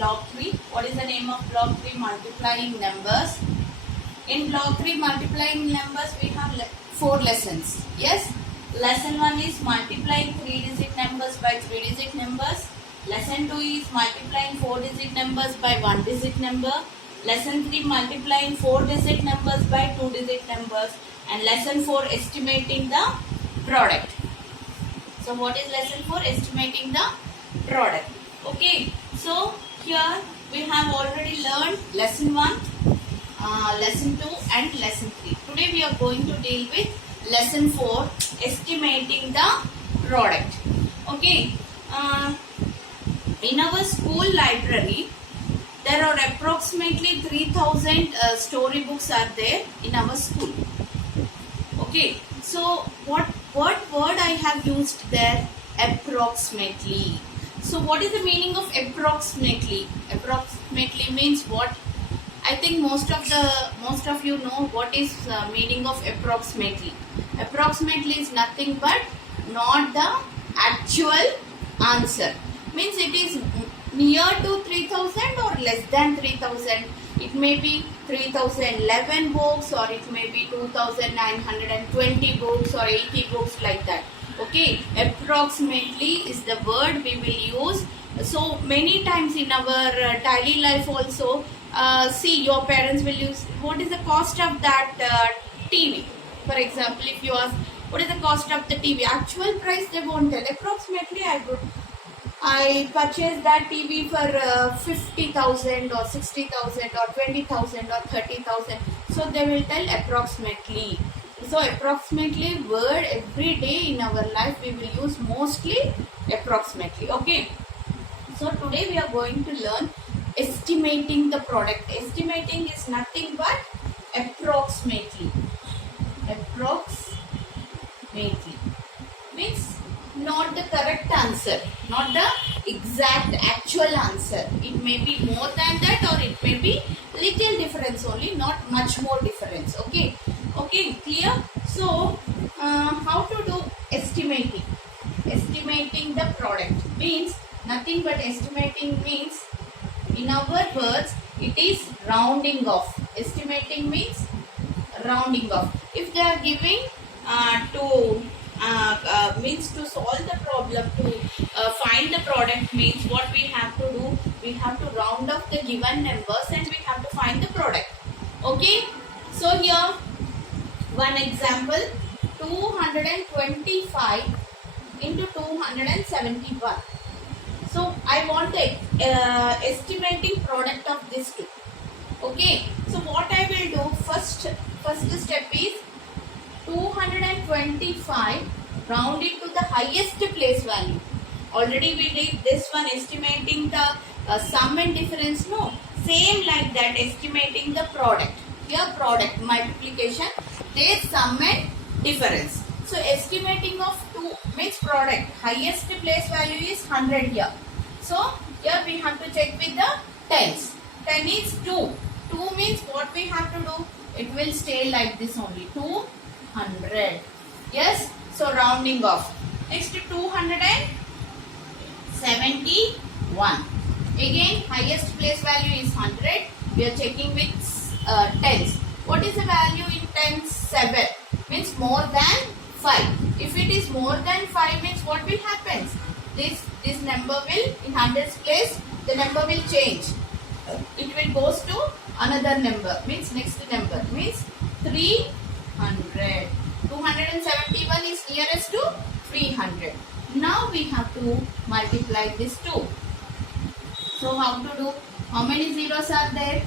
block 3. What is the name of block 3? Multiplying numbers. In block 3 multiplying numbers we have 4 lessons. Yes. Lesson 1 is multiplying 3-digit numbers by 3-digit numbers. Lesson 2 is multiplying 4-digit numbers by 1-digit number. Lesson 3 multiplying 4-digit numbers by 2-digit numbers. And lesson 4 estimating the product. So what is lesson 4? Estimating the product. Okay. So here we have already learned lesson 1, lesson 2 and lesson 3. Today we are going to deal with lesson 4, estimating the product. Okay. In our school library, there are approximately 3000 storybooks are there in our school. Okay. So what word I have used there? Approximately. So what is the meaning of approximately? Approximately means what? I think most of you know what is meaning of approximately. Approximately is nothing but not the actual answer. Means it is near to 3000 or less than 3000. It may be 3011 books or it may be 2920 books or 80 books like that. Okay, approximately is the word we will use. So many times in our daily life also, see, your parents will use, what is the cost of that TV? For example, if you ask, what is the cost of the TV? Actual price they won't tell. Approximately I purchased that TV for 50,000 or 60,000 or 20,000 or 30,000. So they will tell approximately. So approximately word every day in our life we will use mostly approximately. Okay. So today we are going to learn estimating the product. Estimating is nothing but approximately. Approximately means not the correct answer, not the exact actual answer. It may be more than that or it may be little difference only, not much more difference. Okay. Okay, clear? So how to do estimating? Estimating the product means nothing but estimating means, in our words, it is rounding off. Estimating means rounding off. If they are giving means to solve the problem, to find the product means what we have to do, we have to round off the given numbers and we have to find the product. Okay. So here one example, 225 into 271. So I want the estimating product of this two. Okay. So what I will do, first step is 225 round it to the highest place value. Already we did this one, estimating the sum and difference. No, same like that, estimating the product. Here product multiplication, there sum and difference. So estimating of 2 means product, highest place value is 100 here. So here we have to check with the tens. 10 is 2. 2 means what we have to do? It will stay like this only, 200. Yes. So rounding off. Next 271. Again highest place value is 100. We are checking with tens. What is the value in tens? 7. Means more than 5. If it is more than 5 means what will happen? This number will, in hundreds place, the number will change. It will goes to another number, means next number, means 300. 271 is nearest to 300. Now we have to multiply this 2. So how to do? How many zeros are there?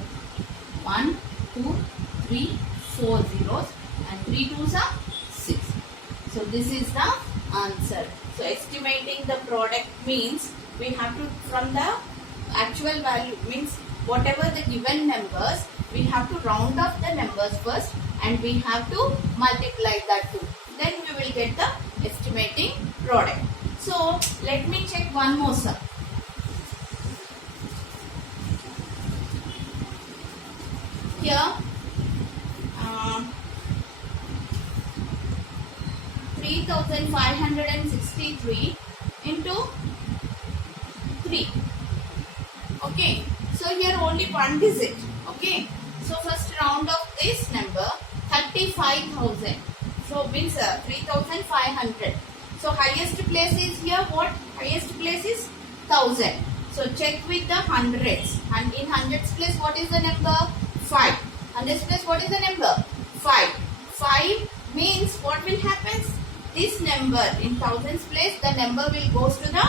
1, 2, 3, 4 zeros and 3 2s are 6. So this is the answer. So estimating the product means we have to, from the actual value, means whatever the given numbers, we have to round off the numbers first and we have to multiply that too. Then we will get the estimating product. So let me check one more sum. Here 3563 into 3. Okay, so here only one digit. Okay, so first round of this number 35,000. So means 3,500. So highest place is here what? Highest place is 1000. So check with the hundreds. And in hundreds place what is the number? 5. Hundreds place what is the number? 5. 5 means what will happen? This number in thousands place the number will goes to the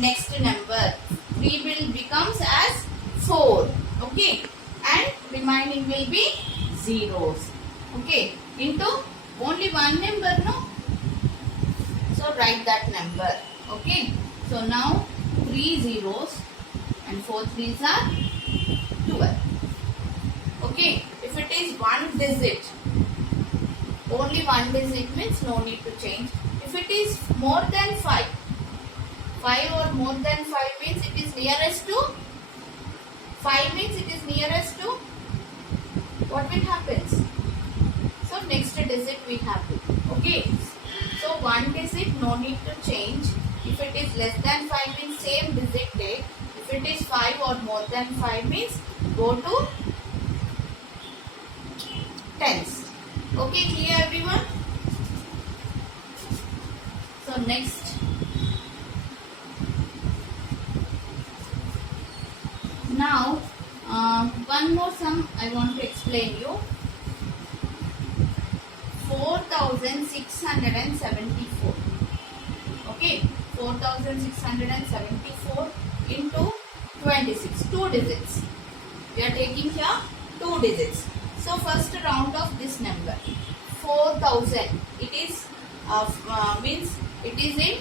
next number. 3 will becomes as 4. Okay, and remaining will be zeros. Okay, into only one number, no? So write that number. Okay, so now 3 zeros and 4 threes are 12. Okay, if it is one digit, only one digit means no need to change. If it is more than 5, 5 or more than 5 means it is nearest to 5 means it is nearest to what will happen? So next digit we have to. Okay, so one digit no need to change. If it is less than 5 means same digit take. If it is 5 or more than 5 means go to tens. Okay, clear everyone? So next. Now one more sum I want to explain you. 4,674. Okay, 4,674 into 26. 2 digits. We are taking here 2 digits. So first round of this number 4,000. It is means it is in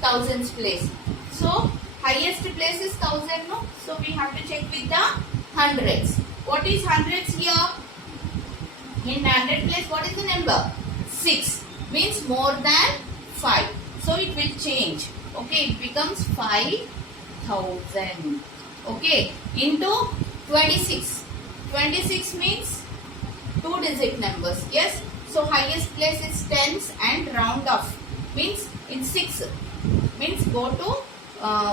thousands place. So highest place is 1000, no? So we have to check with the hundreds. What is hundreds here? In 100 place, what is the number? 6 means more than 5. So it will change. Okay, it becomes 5,000. Okay, into 26. 26 means 2 digit numbers. Yes. So highest place is tens and round off means it's 6. Means go to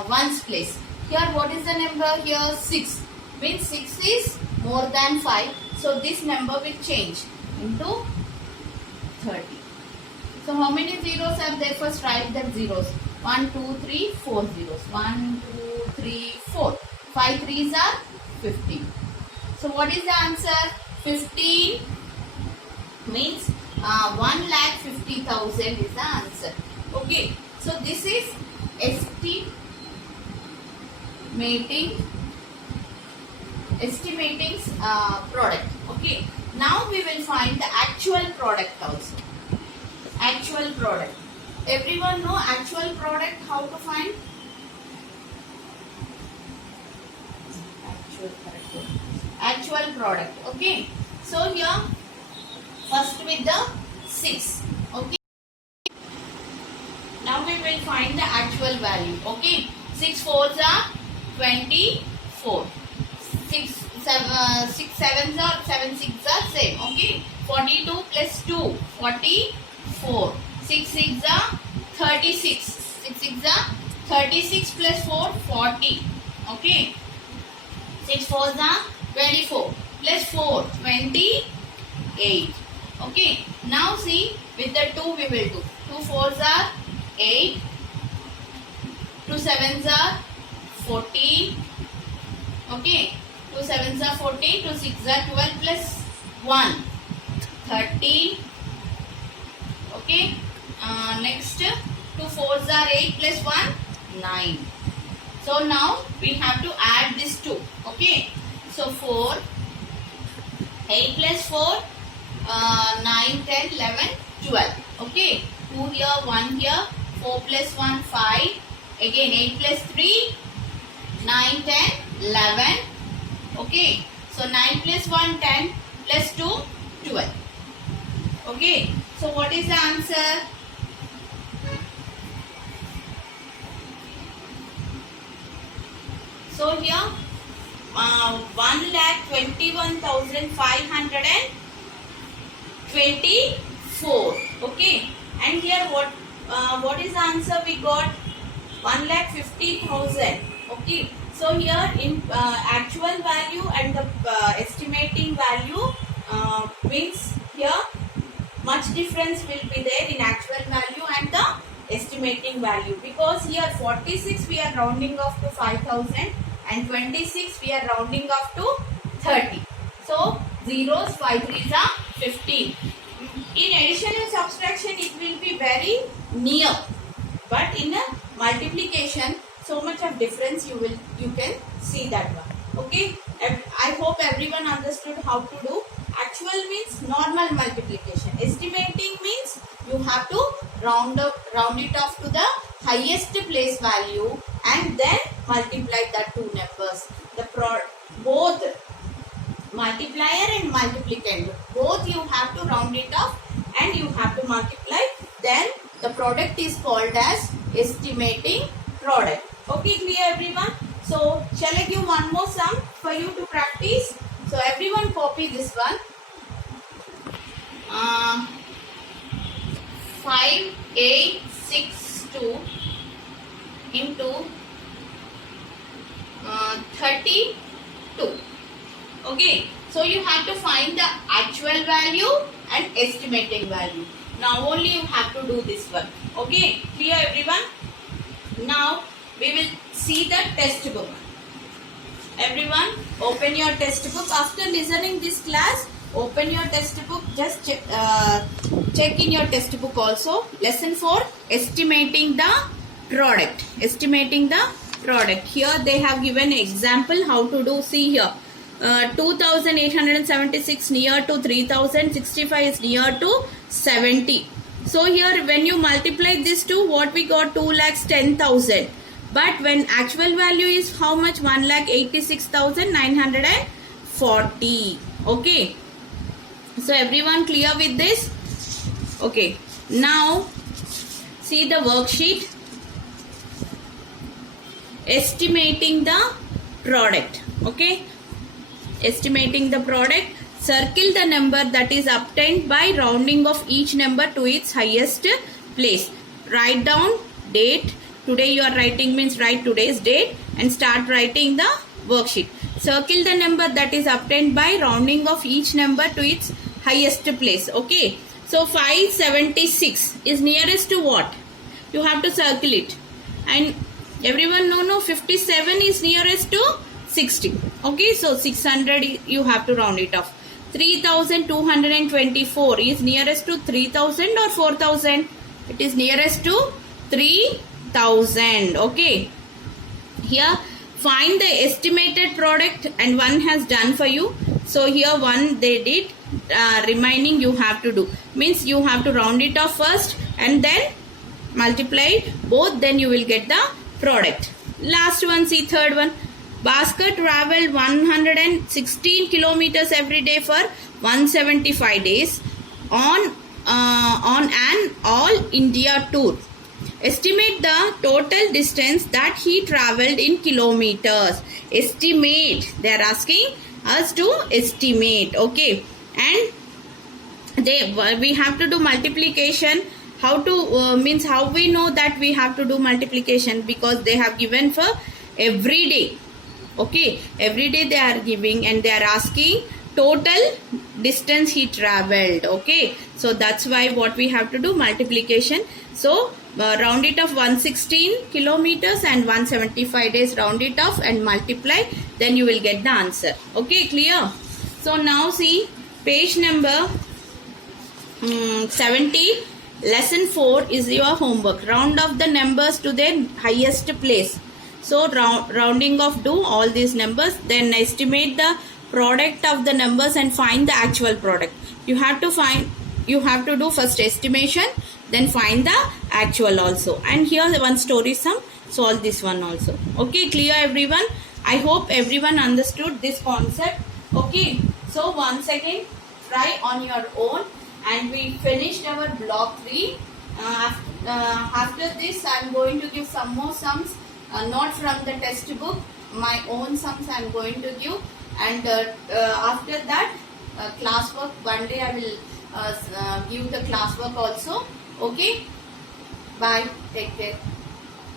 ones place. Here what is the number here? 6. Means 6 is more than 5. So this number will change into 30. So how many zeros are there? First write the zeros. 1, 2, 3, 4 zeros. 1, 2, 3, 4. 5 threes are 15. So what is the answer? 15 means 1,50,000 is the answer. Okay. So this is estimating product. Okay. Now we will find the actual product also. Actual product. Everyone know actual product how to find? Actual product. Okay. So here first with the 6. Okay. Now we will find the actual value. Okay. 6 fours are 24. 6 sevens are 7 six are same. Okay. 42 plus 2 44. 6 six are 36. 6 six are 36 plus 4 40. Okay. 6 fours are 24 plus 4 28. Okay. Now see with the 2 we will do. 2 fours are 8. 2 sevens are 14. Okay. 2 sevens are 14. 2 six are 12 plus 1 13. Okay. Next 2 fours are 8 plus 1 9. So now we have to add this 2. Okay. So 4 8 plus 4 9 10 11 12. Okay. 2 here 1 here 4 plus 1 5. Again 8 plus 3 9 10 11. Okay. So 9 plus 1 10 plus 2 12. Okay. So what is the answer? So here 1,21,524. Okay. And here what is the answer we got? 1,50,000. Okay. So here in actual value and the estimating value means here much difference will be there in actual value and the estimating value, because here 46 we are rounding off to 5000 and 26 we are rounding off to 30. So zeros 5 3s are 15. In addition and subtraction it will be very near, but in a multiplication so much of difference you can see that one. Okay, I hope everyone understood how to do. Actual means normal multiplication. Estimating means you have to round it off to the highest place value and then multiply the two numbers. Both multiplier and multiplicand, both you have to round it off and you have to multiply. Then the product is called as estimating product. Okay, clear everyone? So shall I give one more sum for you to practice? So everyone copy this one. 5862 into 32. Okay, so you have to find the actual value and estimating value. Now only you have to do this one. Okay, clear everyone? Now we will see the test book. Everyone open your test book. After listening this class, open your test book. Just check in your test book also. Lesson 4, estimating the product. Estimating the product. Here they have given example how to do. See here. 2876 near to 3065 is near to 70. So here when you multiply this two, what we got? 2,10,000. But when actual value is how much? 1,86,940. Okay. So everyone clear with this? Okay. Now see the worksheet. Estimating the product. Okay. Estimating the product. Circle the number that is obtained by rounding of each number to its highest place. Write down date. Today you are writing means write today's date and start writing the worksheet. Circle the number that is obtained by rounding of each number to its highest place. Okay. So 576 is nearest to what? You have to circle it. And everyone know 57 is nearest to 60. Okay. So 600 you have to round it off. 3224 is nearest to 3000 or 4000? It is nearest to 3000. Okay. Here find the estimated product and one has done for you. So here one they did, remaining you have to do. Means you have to round it off first and then multiply both, then you will get the product. Last one, see third one. Bhaskar traveled 116 kilometers every day for 175 days on an all India tour. Estimate the total distance that he traveled in kilometers. Estimate. They are asking us to estimate. Okay. And we have to do multiplication. How to means how we know that we have to do multiplication? Because they have given for every day. Okay. Every day they are giving and they are asking total distance he traveled. Okay. So that's why what we have to do multiplication. So round it off 116 kilometers and 175 days, round it off and multiply, then you will get the answer. Okay, clear? So now see page number 70, lesson 4 is your homework. Round off the numbers to their highest place. So rounding off, do all these numbers, then estimate the product of the numbers and find the actual product. You have to do first estimation, then find the actual also. And here one story sum, solve this one also. Okay, clear everyone? I hope everyone understood this concept. Okay, so once again try on your own, and we finished our block 3. After this I am going to give some more sums, not from the test book, my own sums I am going to give, and after that classwork, one day I will give the classwork also. Okay, bye, take care.